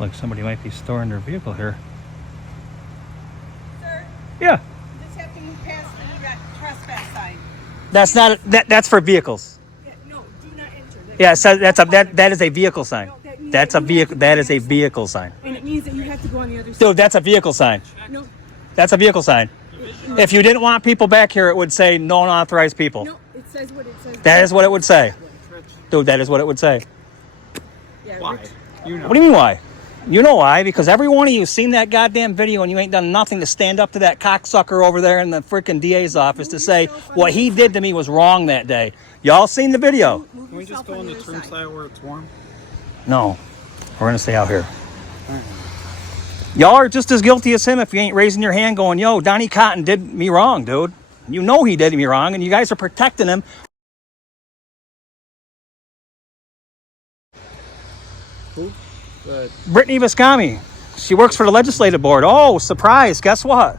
Like somebody might be storing their vehicle here. Sir? Yeah. You just have to move past the trespass sign. That's not that's for vehicles. Yeah, no, do not enter. Yeah, so that is a vehicle sign. No, that means That's a that you have vehicle. to That go is a next. vehicle sign. And it means that you have to go on the other side. Dude, that's a vehicle sign. No, That's a vehicle sign. If you didn't want people back here, it would say no unauthorized people. no, it says what it says. That is what it would say. Dude, that is what it would say. Yeah, Why? Rich. You know. What do you mean why? You know why? Because every one of you seen that goddamn video and you ain't done nothing to stand up to that cocksucker over there in the freaking DA's office to say what he did to me was wrong that day. Y'all seen the video? Move Can we just yourself go on the other side. turnstile where it's warm? No. We're going to stay out here. Y'all are just as guilty as him if you ain't raising your hand going, yo, Donnie Cotton did me wrong, dude. You know he did me wrong, and you guys are protecting him. Who? Brittany Viscami. She works for the legislative board. Oh, surprise. Guess what?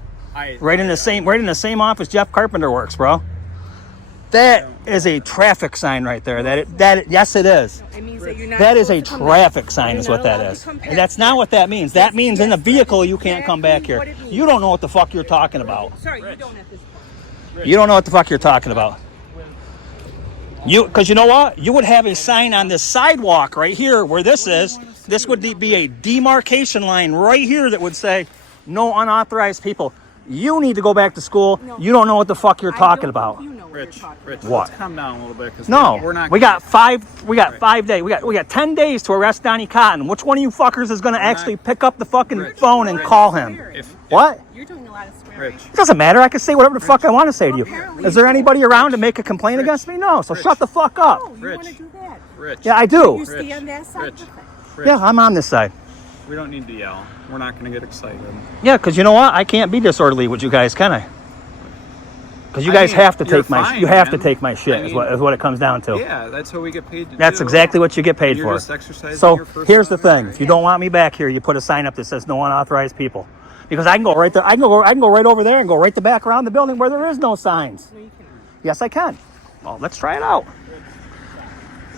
Right in the same office Jeff Carpenter works, bro. That is a traffic sign right there. Yes, it is. It means that you're not That is a supposed to come traffic back. sign You're is not what that allowed is. to come And past that's not it. what that means. That means in a Yes, vehicle that is you can't come back here. exactly what it means. You don't know what the fuck you're talking about. Sorry, you don't at this point. You don't know what the fuck you're talking about. Because you know what? You would have a sign on this sidewalk right here where this is. This would be a demarcation line right here that would say no unauthorized people. You need to go back to school. No. You don't know what the fuck you're I talking don't know about. if you know what Rich, you're talking Rich, about. What? let's calm down a little bit. Cause No, we're not. we got 5 days. We got 10 days to arrest Donnie Cotton. Which one of you fuckers is going to actually pick up the fucking Rich. phone and call him? What? You're doing a lot of swearing. Rich, It doesn't matter. I can say whatever the fuck I want to say to you. Apparently Is there you anybody around to make a complaint against me? No. So shut the fuck up. Oh, you Rich. want to do that? Rich. Yeah, I You do. stay on that side Rich. of the thing. Rich. Yeah, I'm on this side. We don't need to yell. We're not going to get excited. Yeah, because you know what? I can't be disorderly with you guys, can I? Because you I guys mean, have to you're take my fine, you have to man. take my shit. I Is mean, what it comes down to. Yeah, that's what we get paid to do. That's exactly what you get paid You're for. just exercising So your First here's the Amendment thing: if you don't want me back here, you put a sign up that says "No unauthorized people," because I can go right there. I can go right over there and go right the back around the building where there is no signs. No, you cannot. Yes, I can. Well, let's try it out.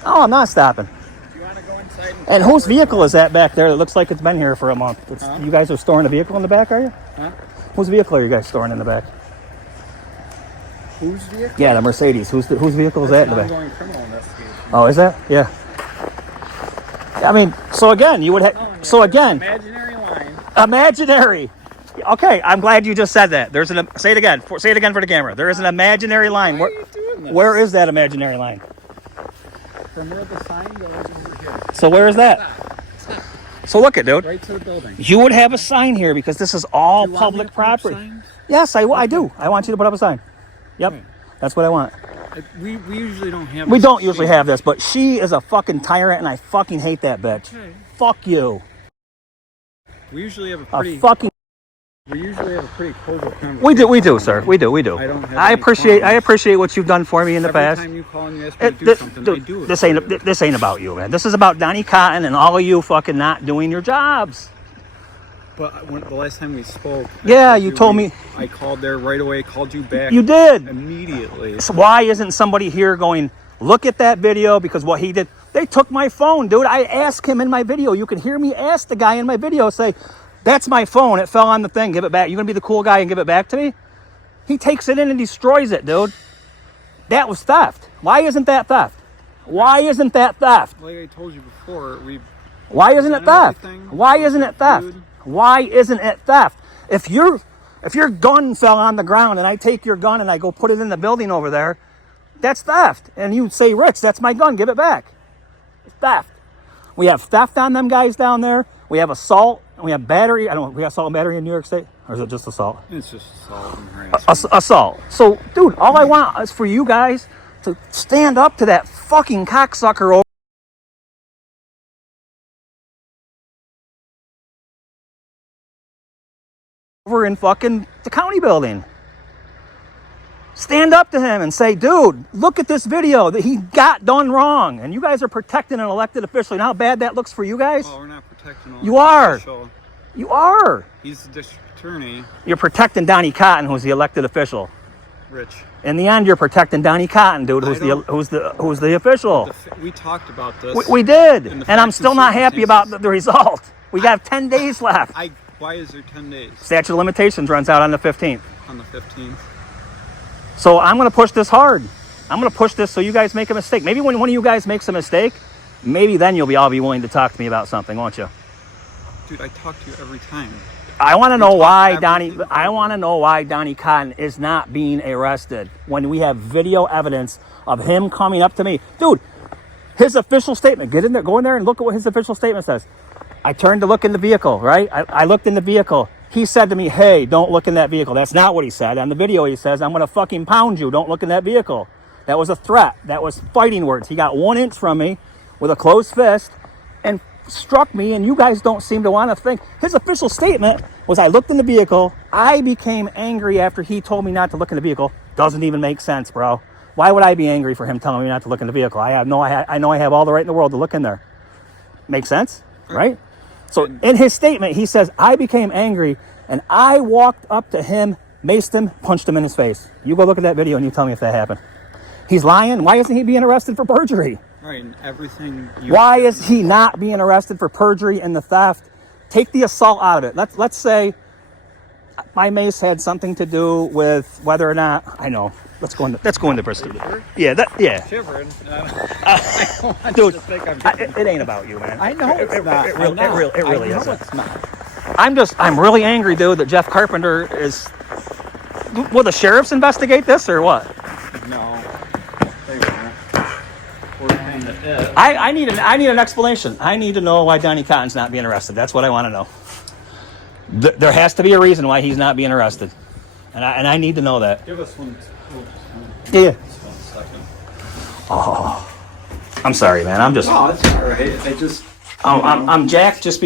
Oh, I'm not stopping. You want to go inside And whose vehicle is that back there? It looks like it's been here for a month. You guys are storing a vehicle in the back, are you? Huh? Whose vehicle are you guys storing in the back? Whose vehicle? Yeah, the Mercedes. Whose vehicle is that in the back? Ongoing criminal investigation. Oh, is that? Yeah. I mean, so again, you would have. So again, Imaginary line. imaginary. Okay, I'm glad you just said that. There's an. Say it again. Say it again for the camera. There is an imaginary line. Why are you doing this? Where is that imaginary line? From where the sign goes over here. So where is that? Stop. So look it, dude. Right to the building. You would have a sign here because this is all You want me public to put up property. signs? Yes, I do. I want you to put up a sign. Yep, Okay. that's what I want. We usually don't have. We this don't usually thing. have this, but she is a fucking tyrant, and I fucking hate that bitch. Okay. Fuck you. We usually have a A pretty. fucking. We usually have a pretty cordial conversation. We do, sir. We do. I don't have I any appreciate qualms. what you've done for me in the Every past. time you call and you ask me to do something, I do it. This ain't about you, man. This is about Donnie Cotton and all of you fucking not doing your jobs. But the last time we spoke, Yeah, you told me. I called there right away. Called you back. You did. Immediately. So why isn't somebody here going, look at that video? Because what he did, they took my phone, dude. I asked him in my video. You can hear me ask the guy in my video, say, that's my phone. It fell on the thing. Give it back. You gonna be the cool guy and give it back to me? He takes it in and destroys it, dude. That was theft. Why isn't that theft? Why isn't that theft? Like I told you before, Why isn't it theft? everything. Why isn't it theft? Dude. Why isn't it theft? If your gun fell on the ground and I take your gun and I go put it in the building over there, that's theft. And you say, Rich, that's my gun. Give it back. It's theft. We have theft on them guys down there. We have assault. And we have battery. I don't know. We got assault and battery in New York State? Or is it just assault? It's just assault and harassment. Assault. So, dude, all I want is for you guys to stand up to that fucking cocksucker over in fucking the county building. Stand up to him and say, dude, look at this video that he got done wrong. And you guys are protecting an elected official. You know how bad that looks for you guys? Well, we're not protecting. You are. Official. You are. He's the district attorney. You're protecting Donnie Cotton, who's the elected official. Rich. In the end, you're protecting Donnie Cotton, dude, who's the official. We talked about this. We did, in the and I'm facts still and not happy about circumstances. the result. We got 10 days left. Why is there 10 days? Statute of limitations runs out on the 15th. On the 15th. So I'm going to push this hard. I'm going to push this so you guys make a mistake. Maybe when one of you guys makes a mistake, maybe then you'll all be willing to talk to me about something, won't you? Dude, I talk to you every time. I want to know why Donnie Cotton is not being arrested when we have video evidence of him coming up to me. Dude, his official statement, get in there, go in there and look at what his official statement says. I turned to look in the vehicle, right? I looked in the vehicle. He said to me, hey, don't look in that vehicle. That's not what he said. On the video, he says, I'm going to fucking pound you. Don't look in that vehicle. That was a threat. That was fighting words. He got 1 inch from me with a closed fist and struck me, and you guys don't seem to want to think. His official statement was, I looked in the vehicle. I became angry after he told me not to look in the vehicle. Doesn't even make sense, bro. Why would I be angry for him telling me not to look in the vehicle? I know I have all the right in the world to look in there. Make sense? Right? So in his statement, he says, I became angry, and I walked up to him, maced him, punched him in his face. You go look at that video, and you tell me if that happened. He's lying. Why isn't he being arrested for perjury? Right, and everything. Why is he not being arrested for perjury and the theft? Take the assault out of it. Let's say my mace had something to do with whether or not I know. Let's go into Bristol. Yeah, Shivering. Dude, it ain't about you, man. I know it's not. It really I know isn't. it's not. I'm really angry, dude, that Jeff Carpenter is. Will the sheriffs investigate this or what? No. They won't. We're kind of it. I need an explanation. I need to know why Donnie Cotton's not being arrested. That's what I want to know. There has to be a reason why he's not being arrested, and I need to know that. Give us one. Yeah. Just 1 second. Oh, I'm sorry, man. I'm just. Oh, it's all right. I'm jacked just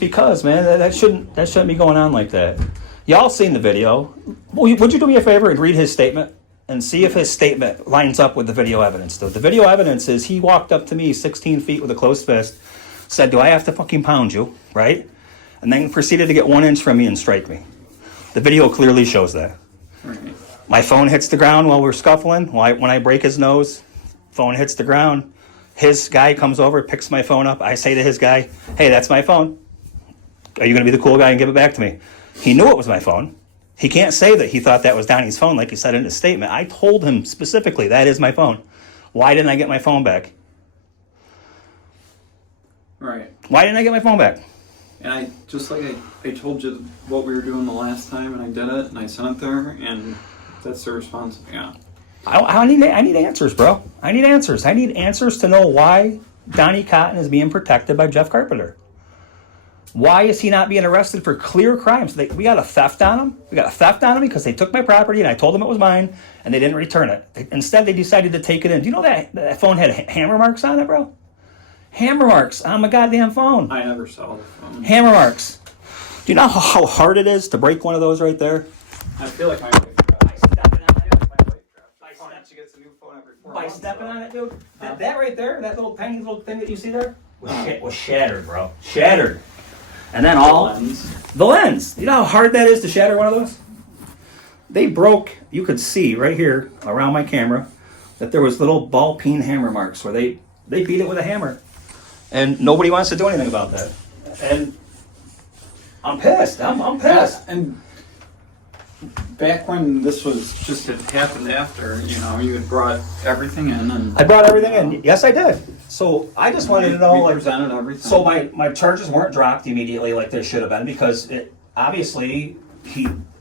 because, man. That shouldn't be going on like that. Y'all seen the video? Would you do me a favor and read his statement and see if his statement lines up with the video evidence? The video evidence is he walked up to me 16 feet with a closed fist, said, "Do I have to fucking pound you?" Right? And then proceeded to get 1 inch from me and strike me. The video clearly shows that. Right. My phone hits the ground while we're scuffling. When I break his nose, phone hits the ground. His guy comes over, picks my phone up. I say to his guy, hey, that's my phone. Are you going to be the cool guy and give it back to me? He knew it was my phone. He can't say that he thought that was Donnie's phone like he said in his statement. I told him specifically, that is my phone. Why didn't I get my phone back? Right. Why didn't I get my phone back? And I told you what we were doing the last time, and I did it, and I sent it there, and that's the response. Yeah. I need answers, bro. I need answers. I need answers to know why Donnie Cotton is being protected by Jeff Carpenter. Why is he not being arrested for clear crimes? We got a theft on him. We got a theft on him because they took my property and I told them it was mine and they didn't return it. Instead, they decided to take it in. Do you know that phone had hammer marks on it, bro? Hammer marks on my goddamn phone. I never saw the phone. Hammer marks. Do you know how hard it is to break one of those right there? I feel like my wife By stepping on it, dude. That right there, that little tiny little thing that you see there, was shattered, bro. Shattered. And then the lens. You know how hard that is to shatter one of those? They broke, you could see right here around my camera that there was little ball peen hammer marks where they beat it with a hammer. And nobody wants to do anything about that. And I'm pissed. I'm pissed. Yeah, and back when this was just had happened after, you had brought everything in, and I brought everything in. Yes, I did. So I just wanted to know, we presented everything. So my charges weren't dropped immediately like they should have been because obviously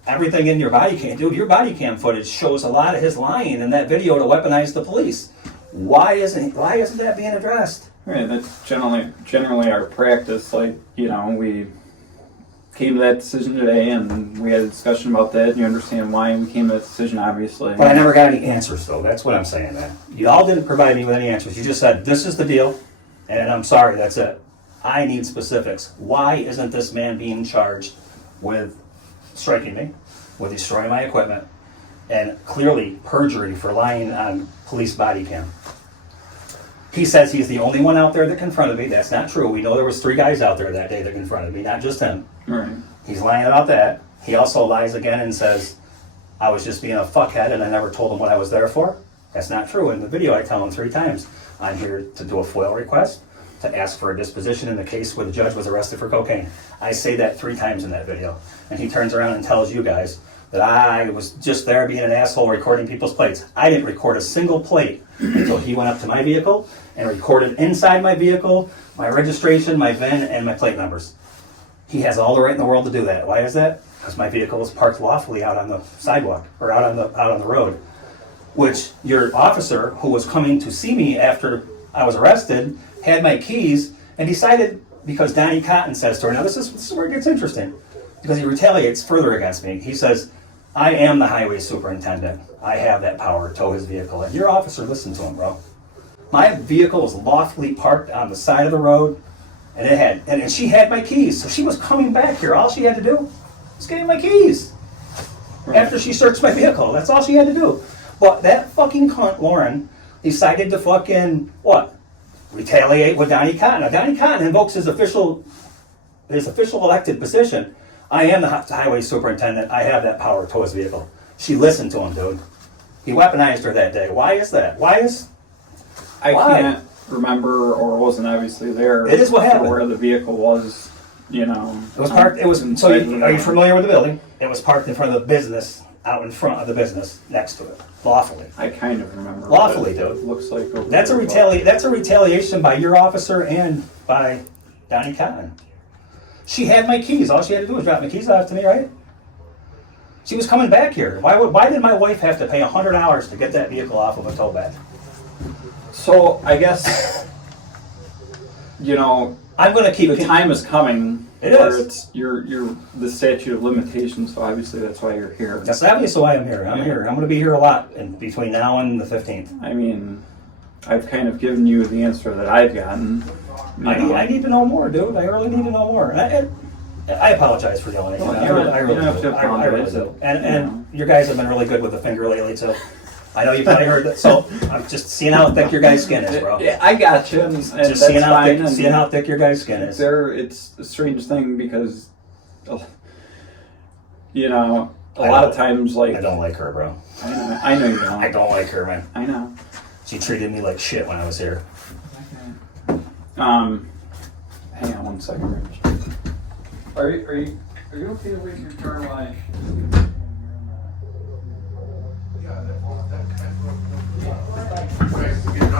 everything in your body cam, dude, your body cam footage shows a lot of his lying in that video to weaponize the police. Why isn't that being addressed? Right, that's generally our practice. We came to that decision today, and we had a discussion about that. And you understand why we came to that decision, obviously. But I never got any answers, though. That's what I'm saying, man. You all didn't provide me with any answers. You just said, this is the deal, and I'm sorry, that's it. I need specifics. Why isn't this man being charged with striking me, with destroying my equipment, and clearly perjury for lying on police body cam? He says he's the only one out there that confronted me. That's not true. We know there was 3 guys out there that day that confronted me, not just him. Right. He's lying about that. He also lies again and says, I was just being a fuckhead and I never told him what I was there for. That's not true. In the video, I tell him 3 times, I'm here to do a FOIL request. to ask for a disposition in the case where the judge was arrested for cocaine. I say that 3 times in that video. And he turns around and tells you guys that I was just there being an asshole recording people's plates. I didn't record a single plate until he went up to my vehicle and recorded inside my vehicle, my registration, my VIN, and my plate numbers. He has all the right in the world to do that. Why is that? Because my vehicle was parked lawfully out on the sidewalk, or out on the road. Which your officer, who was coming to see me after I was arrested, had my keys and decided, because Donnie Cotton says to her, now this is where it gets interesting, because he retaliates further against me. He says, I am the highway superintendent. I have that power to tow his vehicle. And your officer listened to him, bro. My vehicle was lawfully parked on the side of the road, and she had my keys. So she was coming back here. All she had to do was give me my keys. After she searched my vehicle. That's all she had to do. But that fucking cunt, Lauren, decided to fucking, what? Retaliate with Donnie Cotton. Now, Donnie Cotton invokes his official elected position. I am the highway superintendent. I have that power to tow his vehicle. She listened to him, dude. He weaponized her that day. Why is that? Why? I can't remember, or wasn't obviously there. It is what happened. Where the vehicle was, you know. It was parked. It was. So, are you familiar with the building? It was parked in front of the business, out in front of the business, next to it, lawfully. I kind of remember. Lawfully, dude. It looks like That's a retaliation by your officer and by Donnie Cotton. She had my keys. All she had to do was drop my keys off to me, right? She was coming back here. Why did my wife have to pay $100 to get that vehicle off of a tow bag? So I guess, you know, I'm going to keep the time is coming. It where is. It's you're the statute of limitations. So obviously that's why you're here. That's obviously why I'm here. I'm here. I'm going to be here a lot in between now and the 15th. I mean, I've kind of given you the answer that I've gotten. I need to know more, dude. I really need to know more. And I apologize for yelling at you. I really do. And your guys have been really good with the finger lately, too. I know you probably heard that. So I'm just seeing how thick your guys' skin is, bro. Yeah, I got you. And Just that's seeing fine. how thick your guys' skin is. It's a strange thing because, you know, a lot of times, like, I don't like her, bro. I know you don't. I don't like her, man. I know. She treated me like shit when I was here. Hang on 1 second, Rich. Are you okay to wait your turn while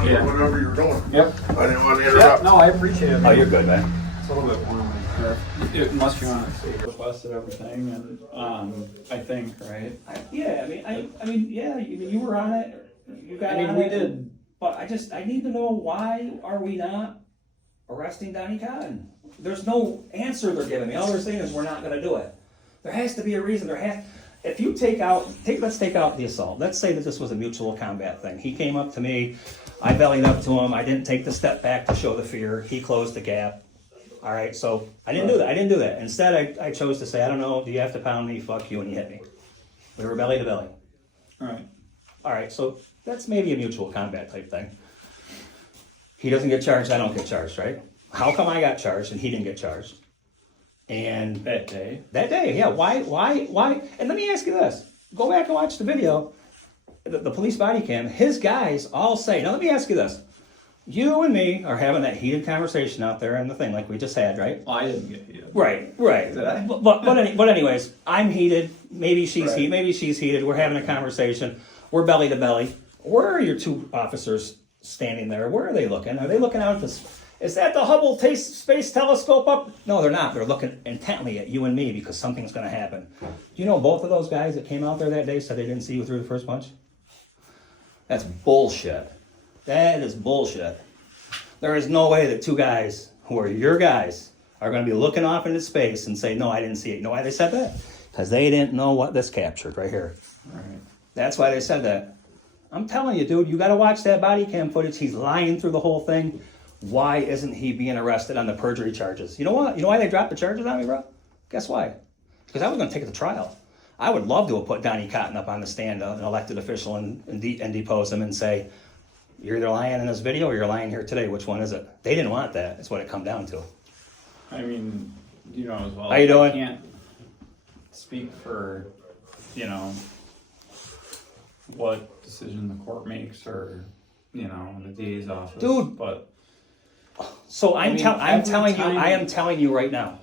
Yeah. Whatever you're doing. Yep. I didn't want to interrupt. No, I appreciate it. Oh, you're good, man. It's a little bit more unless you want to requested everything, and I think, right? Yeah, you were on it. You got on we it. did. But I need to know, why are we not arresting Donnie Cotton? There's no answer they're giving me. All they're saying is we're not going to do it. There has to be a reason. If you let's take out the assault. Let's say that this was a mutual combat thing. He came up to me. I bellied up to him. I didn't take the step back to show the fear. He closed the gap. All right, so I didn't do that. Instead, I chose to say, I don't know, do you have to pound me? Fuck you, and you hit me. We were belly to belly. All right, so that's maybe a mutual combat type thing. He doesn't get charged, I don't get charged, right? How come I got charged and he didn't get charged? And That day, yeah. Why? And let me ask you this. Go back and watch the video, the police body cam. His guys all say, now let me ask you this. You and me are having that heated conversation out there in the thing like we just had, right? well, I didn't get heated. Right. Did I? But anyways, I'm heated. Maybe she's Right. heated. Maybe she's heated. We're having a conversation. We're belly to belly. Where are your two officers standing there? Where are they looking? Are they looking out at this? Is that the Hubble Space Telescope up? No, they're not. They're looking intently at you and me because something's going to happen. Do you know both of those guys that came out there that day said they didn't see you through the first punch? That's bullshit. That is bullshit. There is no way that two guys who are your guys are going to be looking off into space and say, no, I didn't see it. You know why they said that? Because they didn't know what this captured right here. All right. That's why they said that. I'm telling you, dude, you got to watch that body cam footage. He's lying through the whole thing. Why isn't he being arrested on the perjury charges? You know what? You know why they dropped the charges on me, bro? Guess why? Because I was going to take it to trial. I would love to have put Donnie Cotton up on the stand, an elected official, and depose him and say, you're either lying in this video or you're lying here today. Which one is it? They didn't want that. That's what it come down to. I mean, you know as well. How you doing? I can't speak for, you know, what decision the court makes or, you know, the DA's office. Dude. But So I'm mean, telling you, every I time- am telling you right now,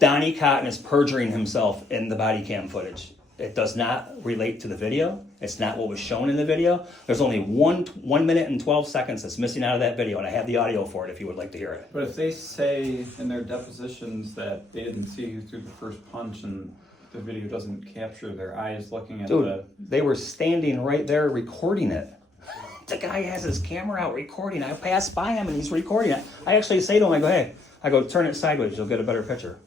Donnie Cotton is perjuring himself in the body cam footage. It does not relate to the video. It's not what was shown in the video. There's only 1 minute and 12 seconds that's missing out of that video, and I have the audio for it if you would like to hear it. But if they say in their depositions that they didn't see you through the first punch and the video doesn't capture their eyes looking at Dude, they were standing right there recording it. The guy has his camera out recording. I pass by him and he's recording it. I actually say to him, I go, hey, I go, turn it sideways, you'll get a better picture.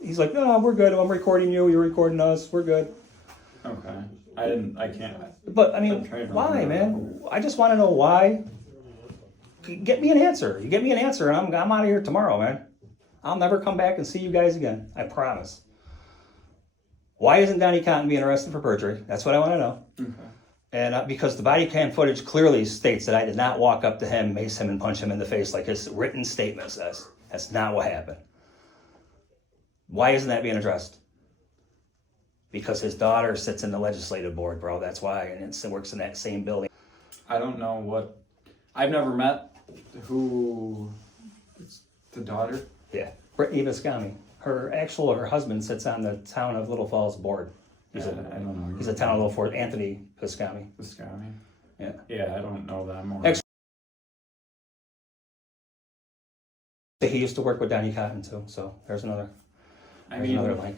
He's like, no, we're good. I'm recording you. You're recording us. We're good. Okay. I can't. But I mean, I'm trying to why, remember. man? I just want to know why. Get me an answer. You get me an answer, and I'm out of here tomorrow, man. I'll never come back and see you guys again. I promise. Why isn't Donnie Cotton being arrested for perjury? That's what I want to know. Okay. And because the body cam footage clearly states that I did not walk up to him, mace him, and punch him in the face like his written statement says. That's not what happened. Why isn't that being addressed? Because his daughter sits in the legislative board, bro. That's why, and it works in that same building. I don't know what. I've never met who. It's the daughter. Yeah, Brittany Viscami. Her husband sits on the town of Little Falls board. I don't know. He's a town of Little Falls, Anthony Viscami. This guy. Yeah. Yeah, I don't know that more. He used to work with Donnie Cotton too, so there's another. I There's mean, another link.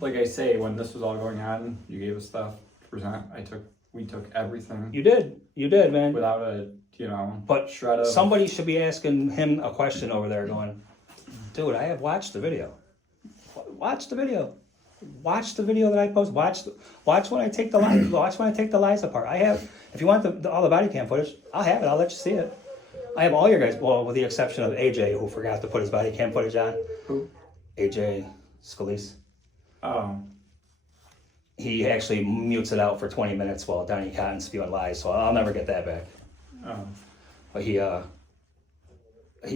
Like I say, when this was all going on, you gave us stuff to present. We took everything You did, man. without a, But shred of. somebody should be asking him a question over there going, dude, I have watched the video. Watch the video. Watch the video that I post. Watch when I take the lies. Watch when I take the lies apart. I have, if you want all the body cam footage, I'll have it. I'll let you see it. I have all your guys, well, with the exception of AJ, who forgot to put his body cam footage on. Who? AJ Scalise. Oh. He actually mutes it out for 20 minutes while Donnie Cotton's spewing lies, so I'll never get that back. Oh. But he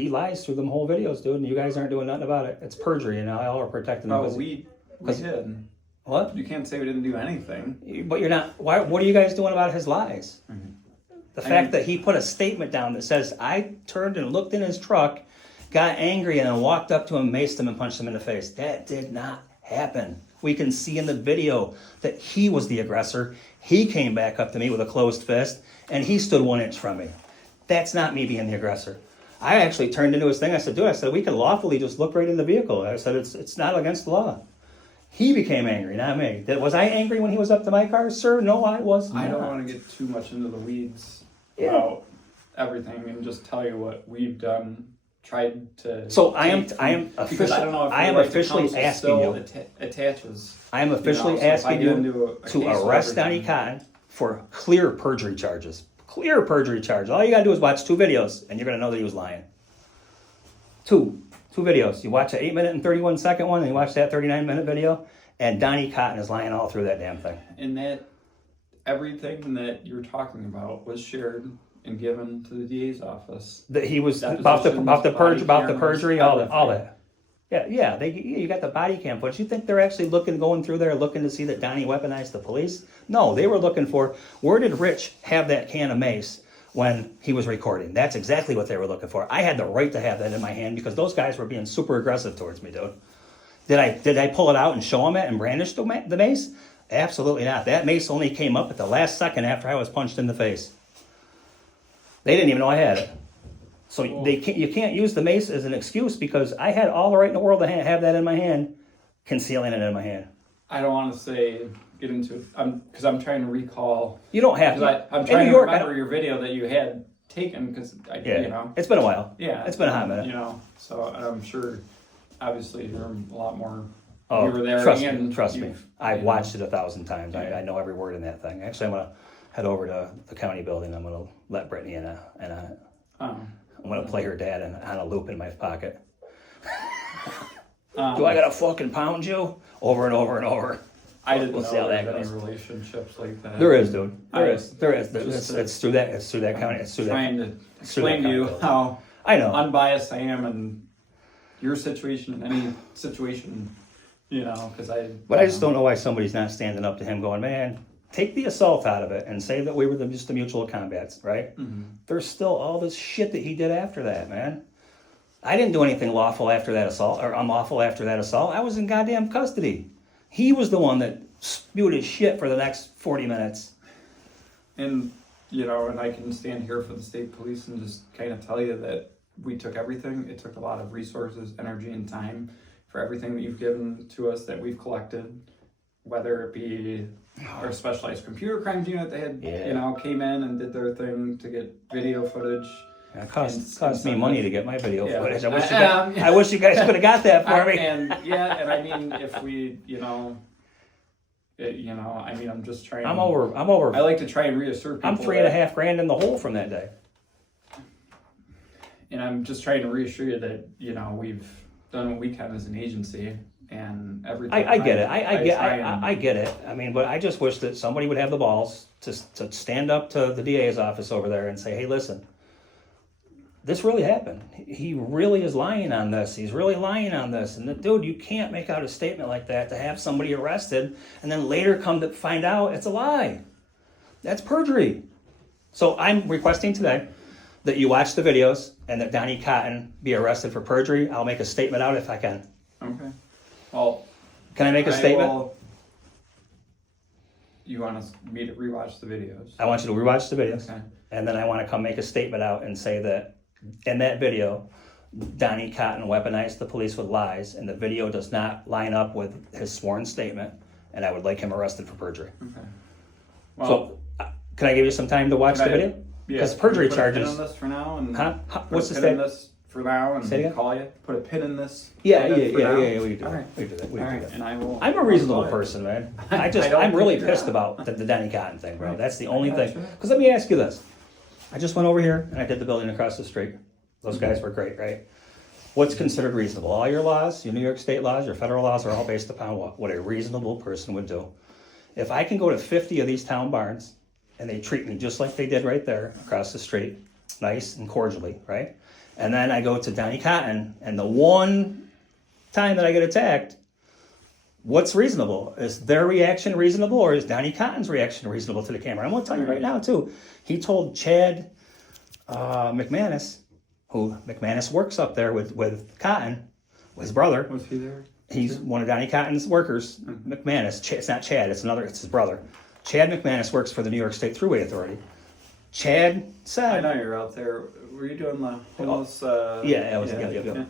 lies through them whole videos, dude, and you guys aren't doing nothing about it. It's perjury, and y'all are protecting him. Oh, we did. What? You can't say we didn't do anything. But you're not. Why? What are you guys doing about his lies? Mm-hmm. The fact that he put a statement down that says, I turned and looked in his truck, got angry, and then walked up to him, maced him, and punched him in the face. That did not happen. We can see in the video that he was the aggressor. He came back up to me with a closed fist, and he stood 1 inch from me. That's not me being the aggressor. I actually turned into his thing. I said, dude, we can lawfully just look right in the vehicle. I said, it's not against the law. He became angry, not me. Was I angry when he was up to my car? Sir, no, I was not. I don't want to get too much into the weeds Yeah. about everything and just tell you what we've done. Tried to. So I am because I don't know if I am the right to officially counsel asking still you. attaches. I am officially so if I asking get you into a to case of arrest Donnie everything- Cotton for clear perjury charges. Clear perjury charges. All you gotta do is watch 2 videos, and you're gonna know that he was lying. Two videos. You watch an 8-minute and 31-second one, and you watch that 39-minute video, and Donnie Cotton is lying all through that damn thing. And that everything that you're talking about was shared and given to the DA's office. That he was about the Depositions, body perjury, cameras, all everything. that. Yeah. You got the body cam footage. You think they're actually going through there, looking to see that Donnie weaponized the police? No, they were looking for, where did Rich have that can of mace when he was recording? That's exactly what they were looking for. I had the right to have that in my hand because those guys were being super aggressive towards me, dude. Did I pull it out and show them it and brandish the mace? Absolutely not. That mace only came up at the last second after I was punched in the face. They didn't even know I had it. So you can't use the mace as an excuse because I had all the right in the world to have that in my hand, concealing it in my hand. I don't want to get into it because I'm trying to recall. You don't have to. I'm In trying New to York, remember your video that you had taken because it's been a while. Yeah, It's been a hot minute. So I'm sure. Obviously, you're a lot more. Oh, you were there. trust me. I've watched it 1,000 times. Yeah. I know every word in that thing. Actually, I'm gonna head over to the county building. I'm gonna let Brittany in I'm gonna play her dad on a loop in my pocket. Do I gotta fucking pound you over and over and over? I didn't We'll know see how there that was any goes. relationships like that. There is, dude. There I- is. It's through that. It's through that county. It's through Trying that. to through that explain to you county. how I know. unbiased I am in your situation and any situation, because I. But I just don't know why somebody's not standing up to him, going, man, take the assault out of it and say that we were just the mutual combats, right? There's still all this shit that he did after that, man. I didn't do anything lawful after that assault, or unlawful after that assault. I was in goddamn custody. He was the one that spewed his shit for the next 40 minutes. And, you know, and I can stand here for the state police and just kind of tell you that we took everything. It took a lot of resources, energy, and time for everything that you've given to us that we've collected, whether it be our specialized computer crimes unit that had, you know, came in and did their thing to get video footage. It cost me money to get my video footage. I wish you guys could have got that for me. And I mean, if we, you know, I mean, I'm just trying. I'm over. I like to try and reassure people. I'm $3.5 grand in the hole from that day. And I'm just trying to reassure you that, you know, we've done what we can as an agency, and everything. I get it. I get it. I mean, but I just wish that somebody would have the balls to stand up to the DA's office over there and say, hey, listen, this really happened. He really is lying on this. He's really lying on this. And dude, you can't make out a statement like that to have somebody arrested and then later come to find out it's a lie. That's perjury. So I'm requesting today that you watch the videos and that Donnie Cotton be arrested for perjury. I'll make a statement out if I can. Okay. Well, can I make a statement? You want me to rewatch the videos? I want you to rewatch the videos. Okay. And then I want to come make a statement out and say that in that video, Donnie Cotton weaponized the police with lies, and the video does not line up with his sworn statement, and I would like him arrested for perjury. Okay. Well, so, can I give you some time to watch the video? Because perjury charges. Put a pin in this for now, and what's the put a pin in this for now, and call you. Put a pin in this. Yeah. We can do that. We can do that. And I will. I'm a reasonable person, man. I'm really pissed about the Donnie Cotton thing, bro. That's the only thing. Because let me ask you this. I just went over here and I did the building across the street. Those guys were great, right? What's considered reasonable? All your laws, your New York State laws, your federal laws are all based upon what a reasonable person would do. If I can go to 50 of these town barns and they treat me just like they did right there across the street, nice and cordially, right? And then I go to Donnie Cotton and the one time that I get attacked, what's reasonable? Is their reaction reasonable, or is Donnie Cotton's reaction reasonable to the camera? I'm going to tell you right now, too. He told Chad McManus, who McManus works up there with Cotton, his brother. Was he there? He's one of Donnie Cotton's workers. McManus, it's not Chad, it's his brother. Chad McManus works for the New York State Thruway Authority. Chad said... I know you're out there. Were you doing the homeless... Yeah, it was... Yeah.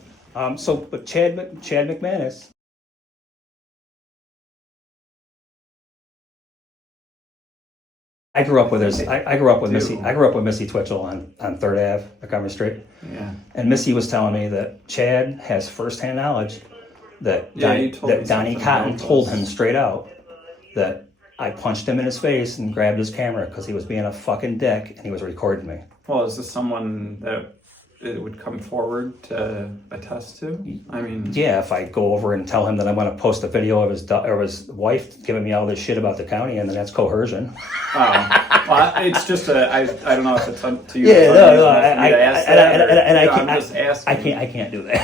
But Chad McManus... I grew up with Missy Twitchell on 3rd Ave, Herkimer Street. Yeah. And Missy was telling me that Chad has firsthand knowledge that Donnie Cotton told him straight out that I punched him in his face and grabbed his camera because he was being a fucking dick and he was recording me. Well, is this someone that it would come forward to attest to? I mean... Yeah, if I go over and tell him that I'm going to post a video of his wife giving me all this shit about the county, and then that's coercion. Oh. Well, it's just I don't know if it's up to you. Yeah, no, I can't do that.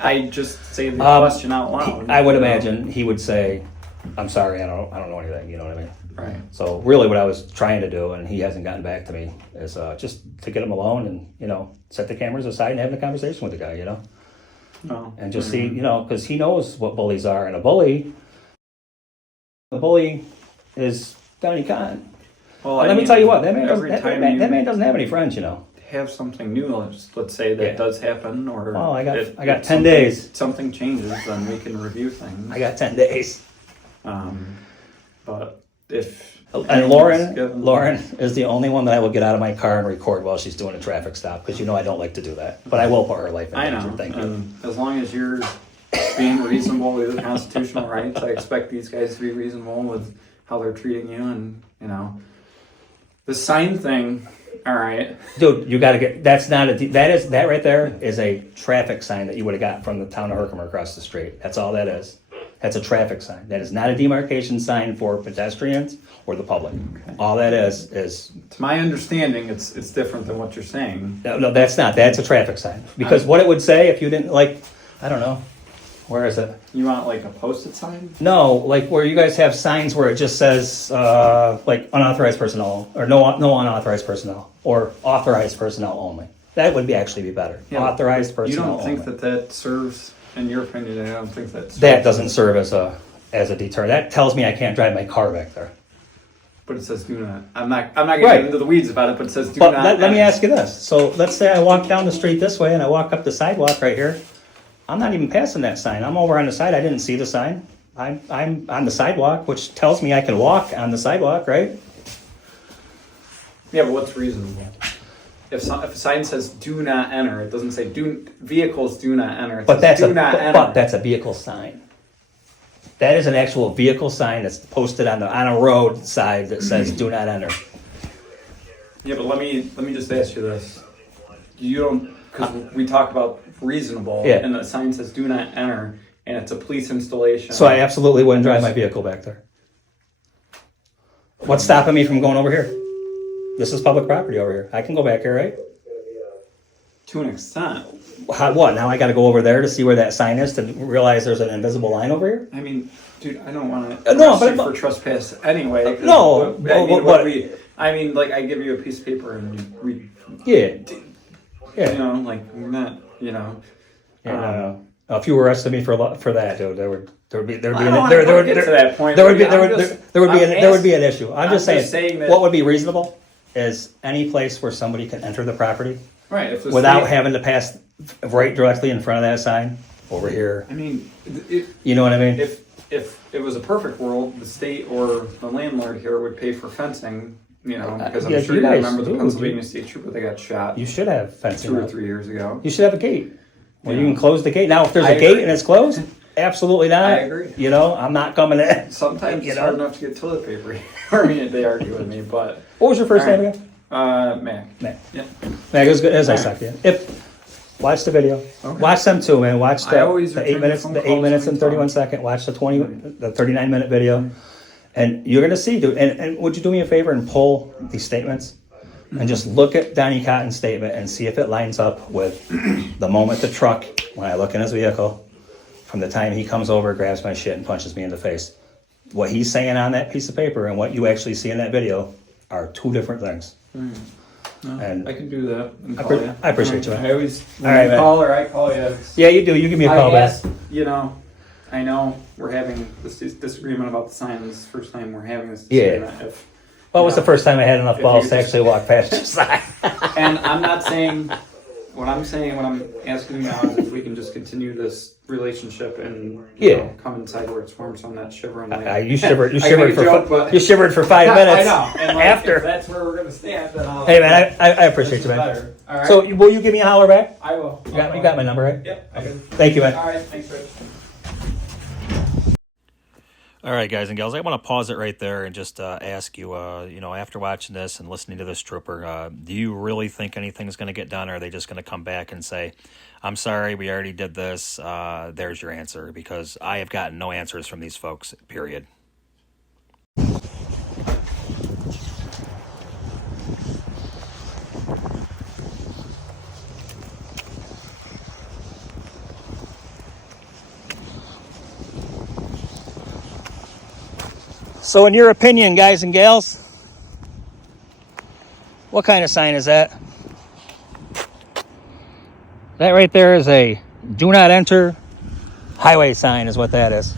I just say the question out loud. I would imagine he would say, I'm sorry, I don't know anything, you know what I mean? Right. So really what I was trying to do, and he hasn't gotten back to me, is just to get him alone and, you know, set the cameras aside and have a conversation with the guy, you know? Oh. And just see, you know, because he knows what bullies are. And the bully is Donnie Cotton. Well, let me tell you what, that man doesn't have any friends, you know. Have something new, let's say that does happen, or I got 10 days. Something changes, then we can review things. I got 10 days. But if Lauren is the only one that I will get out of my car and record while she's doing a traffic stop, because you know I don't like to do that. But I will put her life in danger. Thank you. As long as you're being reasonable with the constitutional rights, I expect these guys to be reasonable with how they're treating you, and you know, the sign thing. All right, dude, you got to get. That right there is a traffic sign that you would have got from the town of Herkimer across the street. That's all that is. That's a traffic sign. That is not a demarcation sign for pedestrians or the public. Okay. All that is. To my understanding, it's different than what you're saying. No, that's not. That's a traffic sign. Because what it would say if you didn't I don't know. Where is it? You want like a posted sign? No, like where you guys have signs where it just says like unauthorized personnel or no unauthorized personnel or authorized personnel only. That would actually be better. Yeah, Authorized personnel. You don't think only. that serves, in your opinion? I don't think that. That doesn't serve as a deterrent. That tells me I can't drive my car back there. But it says do not. I'm not getting Right. into the weeds about it, but it says do But not. let me ask you this. So let's say I walk down the street this way and I walk up the sidewalk right here. I'm not even passing that sign. I'm over on the side. I didn't see the sign. I'm on the sidewalk, which tells me I can walk on the sidewalk, right? Yeah, but what's reasonable? If a sign says "do not enter," it doesn't say vehicles do not enter." It But says, that's do not enter. but that's a vehicle sign. That is an actual vehicle sign that's posted on a road side that says "do not enter." Yeah, but let me just ask you this: you don't, because we talk about reasonable, Yeah. and the sign says "do not enter," and it's a police installation. So I absolutely wouldn't drive my vehicle back there. What's stopping me from going over here? This is public property over here. I can go back here, right? To an extent. What? Now I got to go over there to see where that sign is to realize there's an invisible line over here? I mean, dude, I don't want to No, arrest but- you for trespass anyway. 'Cause No, I mean, like I give you a piece of paper and you read. Yeah. You know, like we're not. You know. Yeah, no. If you arrested me for that, dude, there would be I don't wanna get to that point. there would be an issue. I'm just saying that, what would be reasonable is any place where somebody can enter the property right, if the without state, having to pass right directly in front of that sign over here. I mean, You know what I mean? if it was a perfect world, the state or the landlord here would pay for fencing. You know, because I'm Yeah, sure you you guys remember the do, Pennsylvania State Trooper that got shot You should have fencing. 2 or up. 3 years ago. You should have a gate. Well, you Yeah. can close the gate. Now, if there's I a gate agree. and it's closed, absolutely not. I agree. You know, I'm not coming in. Sometimes You it's know? hard enough to get toilet paper. I mean, they argue with me, but What was your first All name right. again? Mac. Matt. Yeah. Matt, as good as I All suck you. Watch the video. Okay. Watch them too, man. Watch I always the return 8 minutes, phone the 8 calls minutes when and we 31 talk. second. Watch the 39-minute video, and you're gonna see, dude. And would you do me a favor and pull these statements, and just look at Donnie Cotton's statement and see if it lines up with the moment the truck, when I look in his vehicle, from the time he comes over, grabs my shit, and punches me in the face. What he's saying on that piece of paper and what you actually see in that video are two different things. No, And I can do that. And I call pre- you. I appreciate you, man. I always, when All right, you man. call or I call you. it's- Yeah, you do. You give me a call I back. ask, you know, I know we're having this disagreement about the sign. This is the first time we're having this Yeah. disagreement. If, Well, it was the first time I had enough If balls you to just- actually walk past your side. and I'm not saying, what I'm asking you now is if we can just continue this relationship and you Yeah. know, come inside where it's warm so I'm not shivering. You shivered. You I shivered make a for joke, but- you shivered for 5 minutes. I know. And like, after. if that's where we're gonna stand, then I'll. Hey man, I appreciate this you, is man. better. All right. So will you give me a holler back? I will. You got my number, right? Yep. I do. Thank you, man. All right. Thanks, Rich. All right, guys and gals, I want to pause it right there and just ask you, after watching this and listening to this trooper, do you really think anything's going to get done, or are they just going to come back and say, I'm sorry, we already did this, there's your answer? Because I have gotten no answers from these folks, period. So in your opinion, guys and gals, what kind of sign is that? That right there is a do not enter highway sign is what that is.